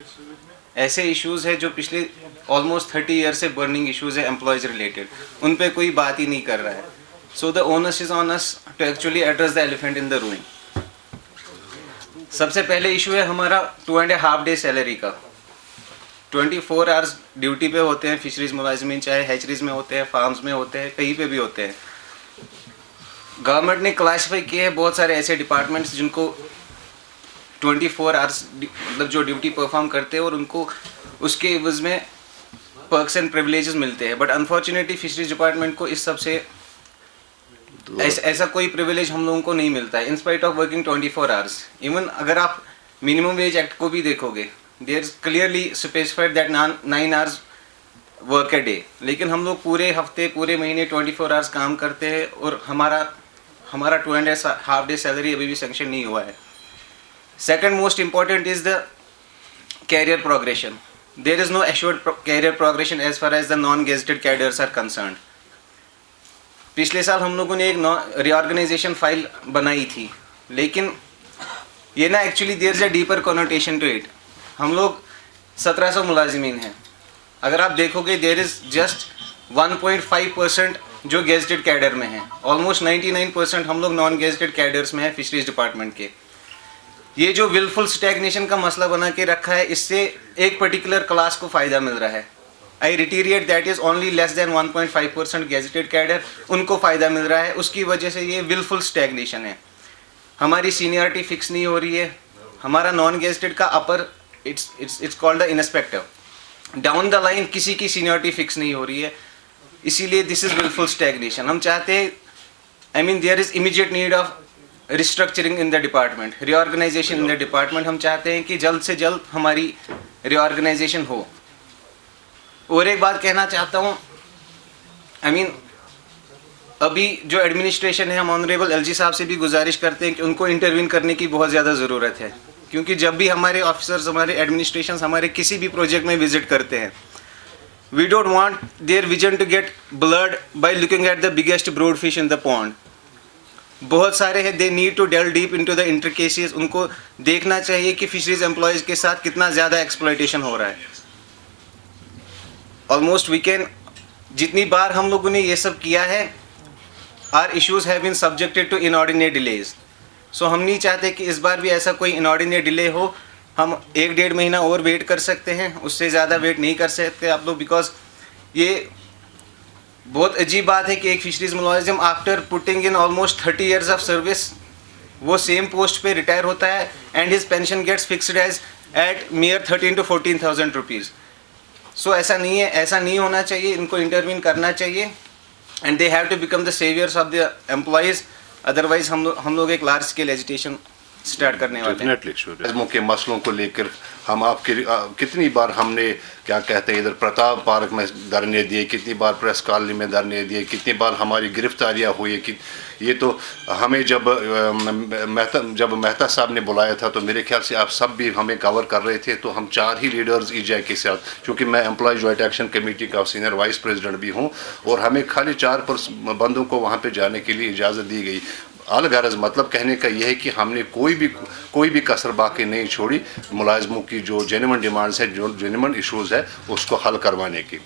ऐसे इश्यूज है जो पिछले ऑलमोस्ट 30 ईयर से बर्निंग इश्यूज है एम्प्लॉयज रिलेटेड, उन पे कोई बात ही नहीं कर रहा है. So the onus is on us to actually address the elephant in the room. सबसे पहले इशू है हमारा 2.5 डे सैलरी का. 24 आवर्स ड्यूटी पे होते हैं फिशरीज मुलाजिमीन, चाहे हैचरीज में होते हैं, फार्म्स में होते हैं, कहीं पे भी होते हैं. गवर्नमेंट ने क्लासीफाई किए हैं बहुत सारे ऐसे डिपार्टमेंट्स जिनको 24 आवर्स मतलब जो ड्यूटी परफॉर्म करते हैं और उनको उसके एवज में पर्क्स एंड प्रिविलेजेस मिलते हैं. बट अनफॉर्चुनेटली फिशरीज डिपार्टमेंट को इस सब से ऐसा कोई प्रिविलेज हम लोगों को नहीं मिलता है in spite of working 24 hours. Even अगर आप मिनिमम वेज एक्ट को भी देखोगे, there is clearly specified that 9 hours work a day, लेकिन हम लोग पूरे हफ्ते पूरे महीने 24 आवर्स काम करते हैं और हमारा 2.5 डे सैलरी अभी भी सेंक्शन नहीं हुआ है. Second most important is the career progression. There is no assured career progression as far as the non gazetted cadres are concerned. पिछले साल हम लोगों ने एक रीऑर्गेनाइजेशन फाइल बनाई थी, लेकिन ये ना actually there is a deeper connotation to it. हम लोग 1700 मुलाजिमीन हैं. अगर आप देखोगे देयर इज जस्ट 1.5% जो गेजेटेड कैडर में हैं. ऑलमोस्ट 99% हम लोग नॉन गेजेटेड कैडर्स में हैं फिशरीज डिपार्टमेंट के. ये जो विलफुल स्टैग्नेशन का मसला बना के रखा है, इससे एक पर्टिकुलर क्लास को फ़ायदा मिल रहा है. I reiterate that is only less than 1.5% gazetted cadre, उनको फ़ायदा मिल रहा है. उसकी वजह से ये विलफुल स्टैग्नेशन है. हमारी सीनियरिटी फिक्स नहीं हो रही है. हमारा नॉन गेजेटेड का upper it's called the inspector, down the line किसी की सीनियरिटी फिक्स नहीं हो रही है. इसीलिए दिस इज़ विलफुल स्टैग्नेशन. हम चाहते हैं, I mean there is immediate need of restructuring in the department, reorganisation in the department. हम चाहते हैं कि जल्द से जल्द हमारी रीऑर्गेनाइजेशन हो. और एक बात कहना चाहता हूँ, आई मीन अभी जो एडमिनिस्ट्रेशन है, हम ऑनरेबल एलजी साहब से भी गुजारिश करते हैं कि उनको इंटरवीन करने की बहुत ज़्यादा ज़रूरत है. क्योंकि जब भी हमारे ऑफिसर्स, हमारे एडमिनिस्ट्रेशन हमारे किसी भी प्रोजेक्ट में विजिट करते हैं, we don't want their vision to get blurred by looking at the biggest brood fish in the pond. बहुत सारे हैं, they need to delve deep into the intricacies. उनको देखना चाहिए कि फिशरीज एम्प्लॉयज़ के साथ कितना ज़्यादा एक्सप्लॉयटेशन हो रहा है. ऑलमोस्ट वी कैन, जितनी बार हम लोगों ने ये सब किया है, our issues have been subjected to inordinate delays. So हम नहीं चाहते कि इस बार भी ऐसा कोई इनऑर्डिनेट डिले हो. हम 1-1.5 महीना और वेट कर सकते हैं, उससे ज़्यादा वेट नहीं कर सकते आप लोग. बिकॉज ये बहुत अजीब बात है कि एक फिशरीज मुलाजिम after putting in almost 30 years of service वो सेम पोस्ट पे रिटायर होता है and his pension gets fixed as at mere 13,000 to 14,000 rupees. So ऐसा नहीं है, ऐसा नहीं होना चाहिए. इनको इंटरवीन करना चाहिए and they have to become the saviours of the employees. Otherwise हम लोग एक लार्ज स्केल एजिटेशन स्टार्ट करने वाले हैं. डेफिनेटली के मसलों को लेकर हम आपके कितनी बार हमने क्या कहते हैं इधर प्रताप पार्क में धरने दिए, कितनी बार प्रेस कॉलोनी में धरने दिए, कितनी बार हमारी गिरफ्तारियां हुई. कि ये तो हमें जब मेहता साहब ने बुलाया था तो मेरे ख्याल से आप सब भी हमें कवर कर रहे थे. तो हम 4 ही लीडर्स ईजे के साथ, क्योंकि मैं एम्प्लॉय जॉइंट एक्शन कमेटी का सीनियर वाइस प्रेसिडेंट भी हूँ, और हमें खाली 4 बंदों को वहाँ पे जाने के लिए इजाज़त दी गई. अलगरज मतलब कहने का यह है कि हमने कोई भी कसर बाकी नहीं छोड़ी मुलाजमों की जो जेन्युइन डिमांड्स है, जो जेन्युइन इश्यूज़ है, उसको हल करवाने की.